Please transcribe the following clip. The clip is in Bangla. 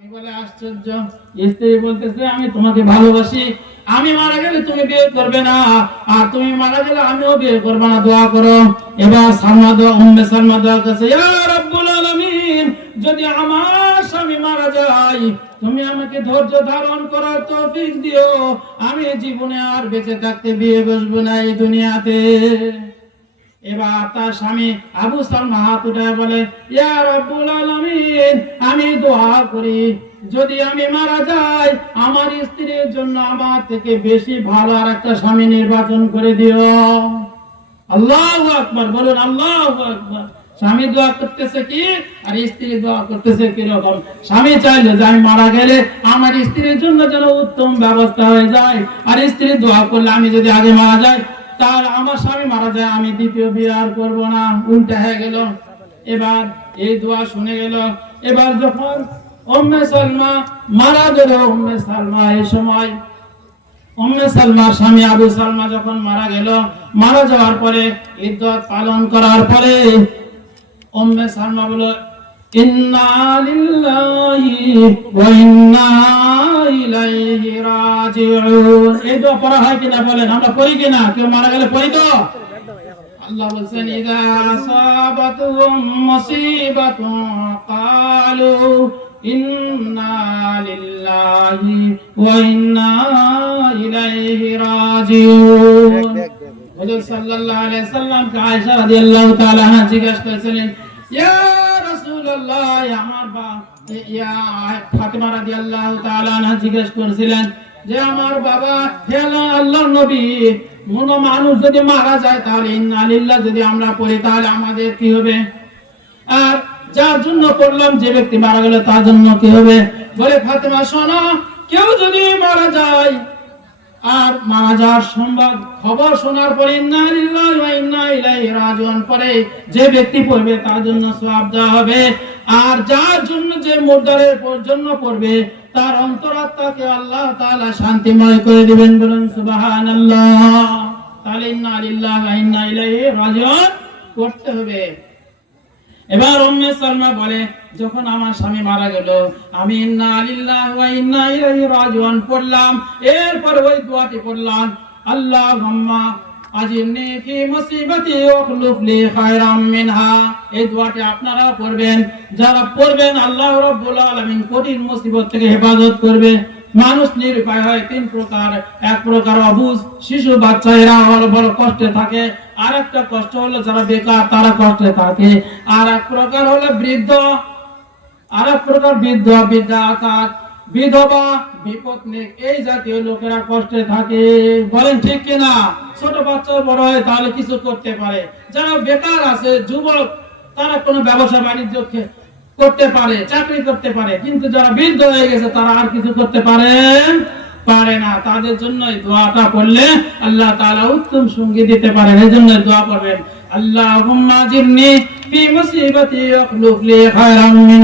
আমি বলে আশ্চর্য, স্ত্রী বলতেছে আমি তোমাকে ভালোবাসি, আমি মারা গেলে তুমি বিয়ে করবে না, আর তুমি মারা গেলে আমিও বিয়ে করব না, দোয়া করো। এবার সালমা দোয়া, উম্মে সালমা দোয়া করছে, ইয়া রাব্বুল আলামিন, যদি আমার স্বামী মারা যায় তুমি আমাকে ধৈর্য ধারণ করার তৌফিক দিও, আমি জীবনে আর বেঁচে থাকতে বিয়ে বসবো না এই দুনিয়াতে। এবার তার স্বামী আবু সালমা হাত উঠায় বলে, ইয়া রাব্বুল আলামিন, আমি দোয়া করি যদি আমি মারা যাই আমার স্ত্রীর জন্য আমার থেকে বেশি ভালো আর একটা স্বামী নির্বাচন করে দিও। আল্লাহু আকবার, বলুন আল্লাহু আকবার। স্বামী দোয়া করতেছে কি আর স্ত্রী দোয়া করতেছে কি রকম। স্বামী চাইলে যে আমি মারা গেলে আমার স্ত্রীর জন্য যেন উত্তম ব্যবস্থা হয়ে যায়, আর স্ত্রী দোয়া করলে আমি যদি আগে মারা যাই তার আমার স্বামী মারা যায় আমি দ্বিতীয় বিয়ে আর করবো না। উল্টা হয়ে গেল। এবার এই দোয়া শুনে গেল। এবার যখন উম্মে সালমা মারা গেল, উম্মে সালমা এই সময় উম্মে সালমার স্বামী আবু সালমা যখন মারা গেল, মারা যাওয়ার পরে ইদ্দত পালন করার পরে উম্মে সালমা বলে, ইন্না লিল্লাহি ওয়া ইন্না ইলাইহি রাজিউন। এই দোয়া পড়া হয় কিনা বলেন? আমরা পড়ি কিনা? কেউ মারা গেলে পড়ি তো? আল্লাহ বলেন, ইযা আসাবাতুহুম মুসিবাতুন ক্বালু ইন্না লিল্লাহি ওয়া ইন্না ইলাইহি রাজিউন। হুজুর সাল্লাল্লাহু আলাইহি সাল্লাম কে আয়েশা রাদিয়াল্লাহু তাআলা আনহা জিজ্ঞাসা করেছিলেন, ইয়া রাসূলুল্লাহ, আমার ইয়া ফাতিমা রাদিয়াল্লাহু তাআলা আনহা জিজ্ঞাসা করেছিলেন যে আমার বাবা, হে আল্লাহর নবী, কোন মানুষ যদি মারা যায় তাহলে ইন্না লিল্লাহি যদি আমরা পড়ি তাহলে আমাদের কি হবে? আর যার জন্য পড়লাম যে ব্যক্তি মারা গেল তার জন্য কি হবে? বলে, ফাতেমা শোনো, কেউ যদি মারা যায় আর মারা যাওয়ার সংবাদ খবর শোনার পরে ইন্না লিল্লাহি ওয়া ইন্না ইলাইহি রাজিউন পরে যে ব্যক্তি পড়বে তার জন্য সওয়াব দেওয়া হবে, আর যার জন্য যে মুর্দারের জন্য পড়বে তার অন্তরাত্মাকে আল্লাহ তাআলা শান্তিময় করে দিবেন। বলুন সুবহানাল্লাহ। তাহলে ইন্না লিল্লাহি ওয়া ইন্না ইলাইহি রাজিউন পড়তে হবে। এবার উম্মে সালমা বলে, যখন আমার স্বামী মারা গেল আমি ইন্না লিল্লাহি ওয়া ইন্না ইলাইহি রাজিউন পড়লাম, এরপর ওই দোয়াটি পড়লাম, আল্লাহুম্মা আজিরনি ফি মুসিবাতি ওয়াখলুফ লি খায়রাম মিনহা। এই দোয়াটি আপনারা পড়বেন। যারা পড়বেন আল্লাহ রাব্বুল আলামিন কঠিন মুসিবত থেকে হেফাজত করবে। মানুষ নিরুপায় হয় তিন প্রকার। এক প্রকার অবুঝ শিশু বাচ্চা, এরা বড় কষ্টে থাকে। আর একটা কষ্ট হলো যারা বেকার, তারা কষ্টে থাকে। আর এক প্রকার হলো বৃদ্ধ, আর এক প্রকার বৃদ্ধা, বিধবা, বিপত্নিক, এই জাতীয় লোকেরা কষ্টে থাকে। বলেন ঠিক কিনা? ছোট বাচ্চা বড় হয় তাহলে কিছু করতে পারে। যারা বেকার আছে, যুবক, তারা কোনো ব্যবসা বাণিজ্য করতে পারে, চাকরি করতে পারে, কিন্তু যারা বৃদ্ধ হয়ে গেছে তারা আর কিছু করতে পারে না। তাদের জন্য এই দোয়াটা পড়লে আল্লাহ তাআলা উত্তম সঙ্গী দিতে পারেন। এই জন্য দোয়া পড়বেন, আল্লাহুম্মা আজিরনি ফি মুসিবাতি ওয়াখলুফ লি খায়রাম মিনহা।